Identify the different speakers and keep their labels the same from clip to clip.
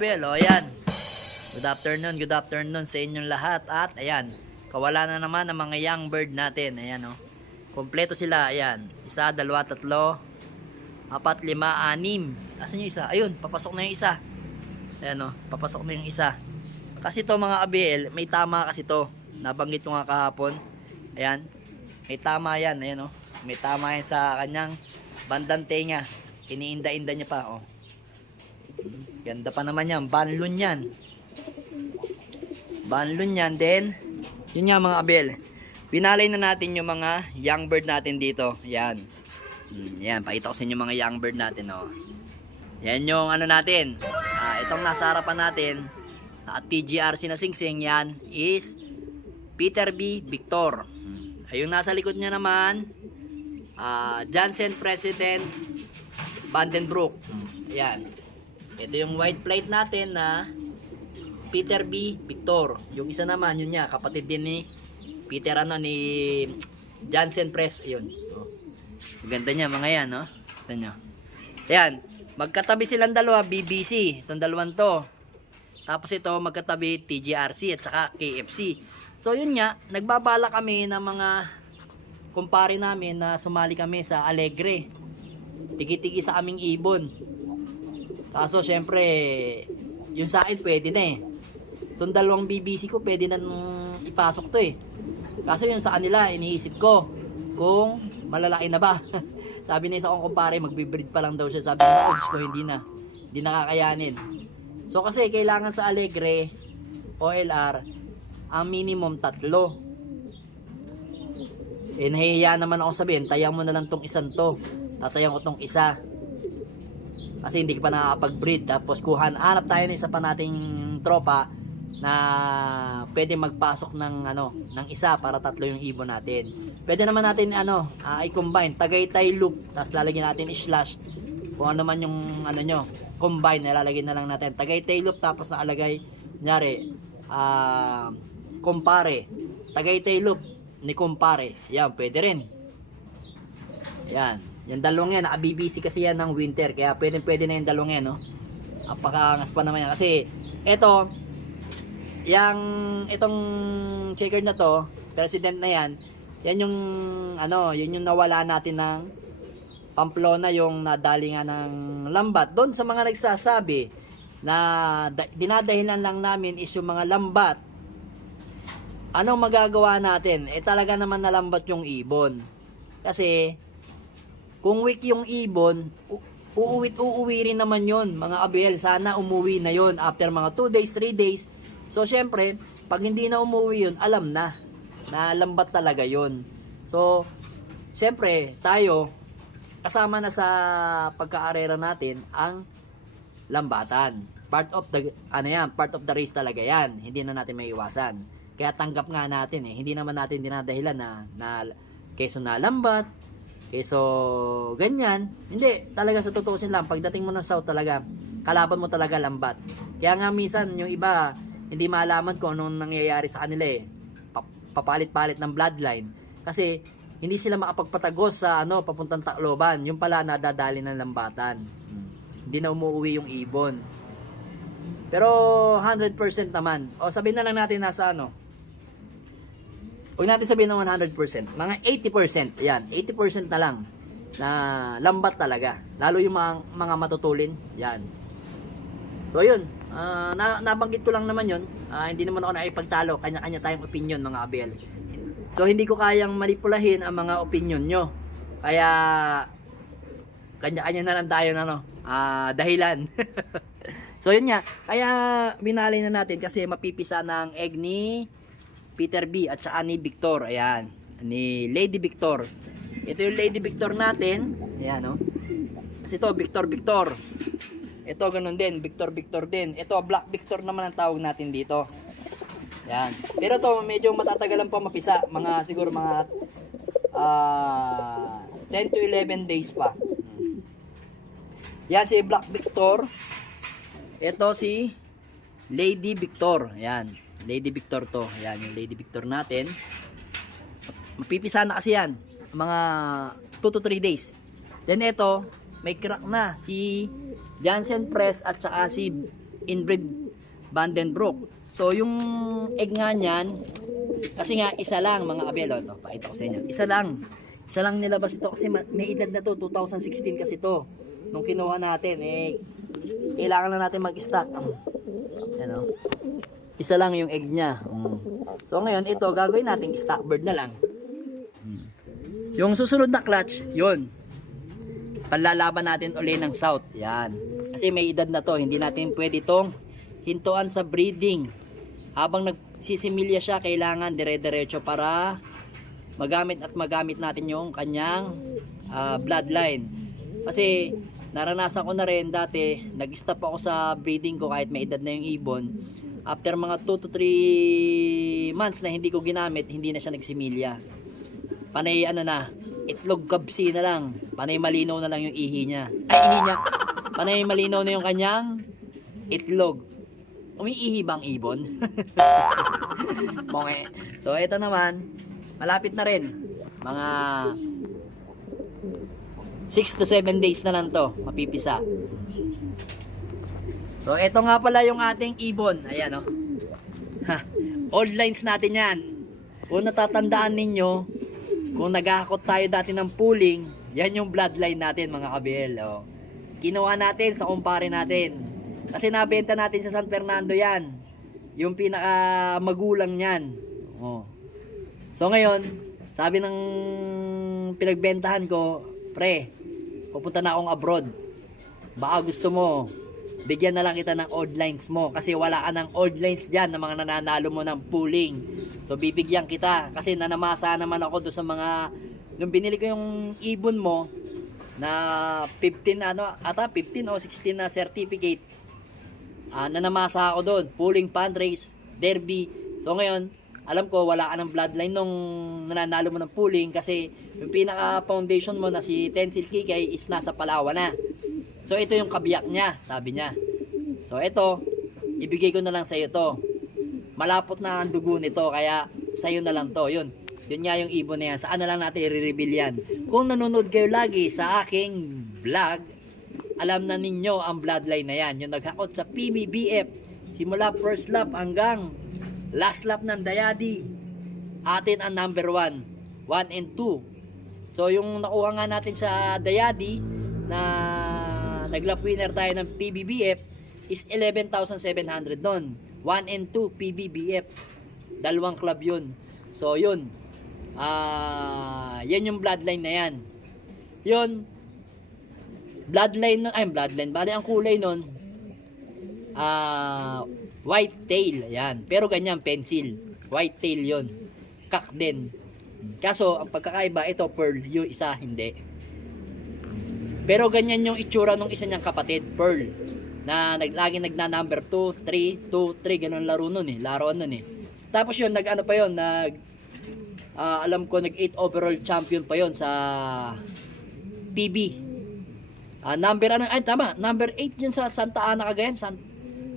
Speaker 1: Abel, o ayan. Good afternoon, good afternoon sa inyong lahat. At ayan, kawala na naman ang mga young bird natin. Ayan o. Kompleto sila, ayan. Isa, dalawa, tatlo, apat, lima, anim. Asan yung isa? Ayun, papasok na yung isa. Ayan o, papasok na yung isa. Kasi to mga Abel, may tama kasi to. Nabanggit ko nga kahapon. Ayan, may tama yan. Ayan o, may tama yan sa kanyang bandang tenga. Iniinda-inda niya pa, oh. Ganda pa naman yan. Banlon yan. Banlon yan. Then, yun nga mga abel. Pinalay na natin yung mga young bird natin dito. Yan. Hmm, yan. Pakita ko sa inyo mga young bird natin. Oh. Yan yung ano natin. Ah, itong nasa harapan natin. At PGRC na singsing yan is Peter B. Victor. Hmm. Ayun nasa likod niya naman. ah Jansen President Vandenbroek. Yan. Ito yung white plate natin na Peter B. Victor. Yung isa naman, yun niya, kapatid din ni Peter ano, ni Jansen Press. Ayun. Oh. Ganda niya, mga yan, no? Ito nyo. Yan. Magkatabi silang dalawa, BBC. Itong dalawang to. Tapos ito, magkatabi TGRC at saka KFC. So, yun nga, nagbabala kami ng mga kumpare namin na sumali kami sa Alegre. Tigi-tigi sa aming ibon. Kaso syempre, yung sa akin pwede na eh. Itong dalawang BBC ko pwede na ipasok to eh. Kaso yung sa kanila, iniisip ko kung malalaki na ba. Sabi na isa kong kumpare, magbibreed pa lang daw siya. Sabi ko, Diyos ko, hindi na. Hindi nakakayanin. So kasi kailangan sa Alegre, OLR, ang minimum tatlo. Eh, nahihiya naman ako sabihin, tayang mo na lang tong isang to. Tatayang ko tong isa. Kasi hindi ka pa nakakapag-breed. Tapos kuhan, hanap tayo ng isa pa nating tropa na pwede magpasok ng ano ng isa para tatlo yung ibon natin. Pwede naman natin ano ah, i-combine. Tagaytay loop. Tapos lalagyan natin i-slash kung ano man yung ano nyo combine nilalagay na lang natin. Tagaytay loop tapos naalagay nyari ah compare Tagaytay loop ni compare yan pwede rin. Yan yung dalawang yan naka-BBC kasi yan ng winter kaya pwede pwede na yung dalawang yan no apakaangas pa naman yan kasi eto yang itong checker na to, president na yan, yan yung ano, yun yung nawala natin ng Pamplona yung nadali nga ng lambat. Doon sa mga nagsasabi na da- dinadahilan lang namin is yung mga lambat. Anong magagawa natin? Eh talaga naman nalambat yung ibon. Kasi kung weak yung ibon, uuwit uuwi rin naman yon mga abel. Sana umuwi na yon after mga 2 days, 3 days. So, syempre, pag hindi na umuwi yun, alam na. Na lambat talaga yun. So, syempre, tayo, kasama na sa pagkaarera natin ang lambatan. Part of the, ano yan, part of the race talaga yan. Hindi na natin may iwasan. Kaya tanggap nga natin eh. Hindi naman natin dinadahilan na, na keso na lambat, keso ganyan. Hindi, talaga sa tutuusin lang. Pagdating mo ng south talaga, kalaban mo talaga lambat. Kaya nga minsan, yung iba, hindi malaman kung anong nangyayari sa kanila eh. Pa- Papalit-palit ng bloodline. Kasi hindi sila makapagpatagos sa ano papuntang Tacloban. Yung pala nadadali ng lambatan. Hindi na umuwi yung ibon. Pero 100% naman. O sabihin na lang natin nasa ano. Huwag natin sabihin ng 100%. Mga 80%. Yan, 80% na lang na lambat talaga. Lalo yung mga, mga matutulin. Yan. So yun, Ah, na, nabanggit ko lang naman yun. Ah, hindi naman ako nakipagtalo. Kanya-kanya tayong opinion mga abel. So hindi ko kayang manipulahin ang mga opinion nyo. Kaya kanya-kanya na lang tayo na no, ah, dahilan. so yun nga, kaya binalay na natin kasi mapipisa ng egg ni Peter B at saka ni Victor. Ayan, ni Lady Victor. Ito yung Lady Victor natin. Ayan no. Kasi ito Victor Victor. Ito ganun din, Victor Victor din. Ito Black Victor naman ang tawag natin dito. Yan. Pero to medyo matatagalan pa mapisa, mga siguro mga ah 10 to 11 days pa. Yan si Black Victor. Ito si Lady Victor. Yan. Lady Victor to. Yan yung Lady Victor natin. Mapipisa na kasi yan. Mga 2 to 3 days. Then ito, may crack na si Jansen Press at saka si inbred Vandenbroek. So, yung egg nga niyan, kasi nga, isa lang mga abelo. Ito, pakita ko sa inyo. Isa lang. Isa lang nilabas ito kasi ma- may edad na to. 2016 kasi to. Nung kinuha natin, eh, kailangan na natin mag-stock. Ano? Isa lang yung egg niya. Mm. So, ngayon, ito, gagawin natin stock bird na lang. Mm. Yung susunod na clutch, yun. Panlalaban natin uli ng south. Yan. Kasi may edad na to. Hindi natin pwede itong hintuan sa breeding. Habang nagsisimilya siya, kailangan dire-diretso para magamit at magamit natin yung kanyang ah, bloodline. Kasi naranasan ko na rin dati, nag-stop ako sa breeding ko kahit may edad na yung ibon. After mga 2 to 3 months na hindi ko ginamit, hindi na siya nagsimilya. Panay ano na, itlog kabsi na lang. Panay malinaw na lang yung ihi niya. Ay, ihi niya. Panay malinaw na yung kanyang itlog. Umiihi bang ibon? Monge. So, ito naman, malapit na rin. Mga 6 to 7 days na lang to, mapipisa. So, ito nga pala yung ating ibon. Ayan, oh. Ha, old lines natin yan. Kung natatandaan ninyo, kung naghahakot tayo dati ng pooling, yan yung bloodline natin mga kabiel. Oh. Kinuha natin sa kumpare natin. Kasi nabenta natin sa San Fernando yan. Yung pinaka magulang niyan. Oh. So ngayon, sabi ng pinagbentahan ko, pre, pupunta na akong abroad. Baka gusto mo, bigyan na lang kita ng old lines mo kasi wala ka ng old lines dyan na mga nananalo mo ng pooling. So bibigyan kita kasi nanamasa naman ako do sa mga nung binili ko yung ibon mo na 15 ano ata 15 o 16 na certificate ah nanamasa ako doon. Pooling race derby. So ngayon alam ko wala ka ng bloodline nung nananalo mo ng pooling kasi yung pinaka foundation mo na si Tensil Kikay is nasa Palawan na so ito yung kabiyak niya sabi niya. So ito ibigay ko na lang sa iyo to. Malapot na ang dugo nito kaya sa'yo na lang to. Yun. Yun nga yung ibon na yan. Saan na lang natin i-reveal yan? Kung nanonood kayo lagi sa aking vlog alam na ninyo ang bloodline na yan. Yung naghakot sa PBBF simula first lap hanggang last lap ng Dayadi atin ang number 1 1 and 2 so yung nakuha nga natin sa Dayadi na naglap winner tayo ng PBBF is 11,700 doon 1 and 2 PBBF dalawang club yun. So yun. Ah yan yung bloodline na yan. Yun. Bloodline ay bloodline. Bali ang kulay nun ah white tail. Yan pero ganyan pencil. White tail yun. Kak din. Kaso ang pagkakaiba ito pearl. Yung isa hindi pero ganyan yung itsura ng isa niyang kapatid pearl na naglagi nagna number 2 3 2 3 ganun laro nun eh laruan nun eh. Tapos yun nag ano pa yun nag ah, alam ko nag 8 overall champion pa yon sa PB Ah, number ano ay tama, number 8 yun sa Santa Ana Cagayan, San,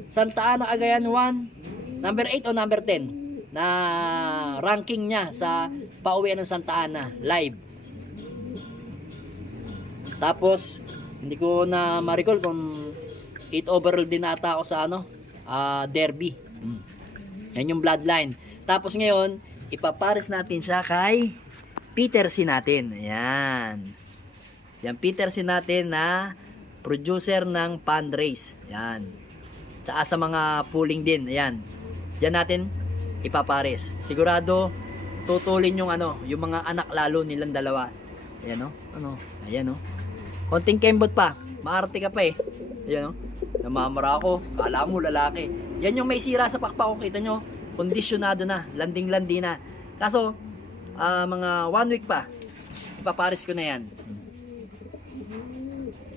Speaker 1: Santa Ana Cagayan 1, number 8 o number 10 na ranking niya sa pauwi ng Santa Ana live. Tapos hindi ko na ma-recall kung 8 overall din ata ako sa ano, ah, derby. Hmm. Yan yung bloodline. Tapos ngayon, ipapares natin siya kay Peter C natin. Yan, Peter si natin na producer ng Pandrace. Yan. Tsaka sa mga pooling din. Ayan. Diyan natin ipapares. Sigurado tutulin yung ano, yung mga anak lalo nilang dalawa. Ayan no? Ano? Ayan no? Konting kembot pa. Maarte ka pa eh. Ayan no? Namamara ako. Kala mo lalaki. Yan yung may sira sa pakpak ko. Kita nyo? Kondisyonado na. Landing-landi na. Kaso, ah, mga one week pa. Ipapares ko na yan.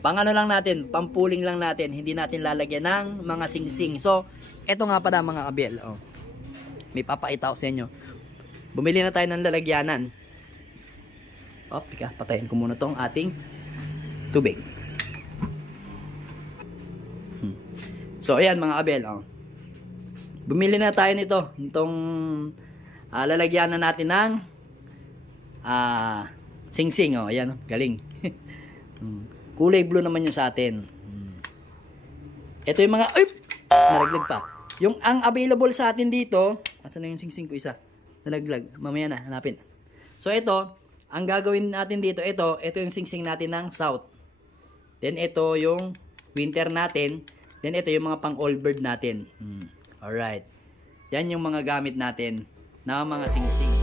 Speaker 1: Pang ano lang natin, pampuling lang natin, hindi natin lalagyan ng mga singsing. So, eto nga pala mga kabiel. Oh. May papakita ko sa inyo. Bumili na tayo ng lalagyanan. Oh, pika, patayin ko muna tong ating tubig. Hmm. So, ayan mga kabel. Oh. Bumili na tayo nito. Itong ah, lalagyanan natin ng ah, singsing. Oh, ayan, oh, galing. Hmm. Kulay blue naman yung sa atin. Hmm. Ito yung mga, ay, Nalaglag pa. Yung ang available sa atin dito, asan na yung singsing ko isa? Nalaglag. Mamaya na, hanapin. So ito, ang gagawin natin dito, ito, ito yung singsing natin ng south. Then ito yung winter natin. Then ito yung mga pang all bird natin. Hmm. Alright. Yan yung mga gamit natin na mga singsing.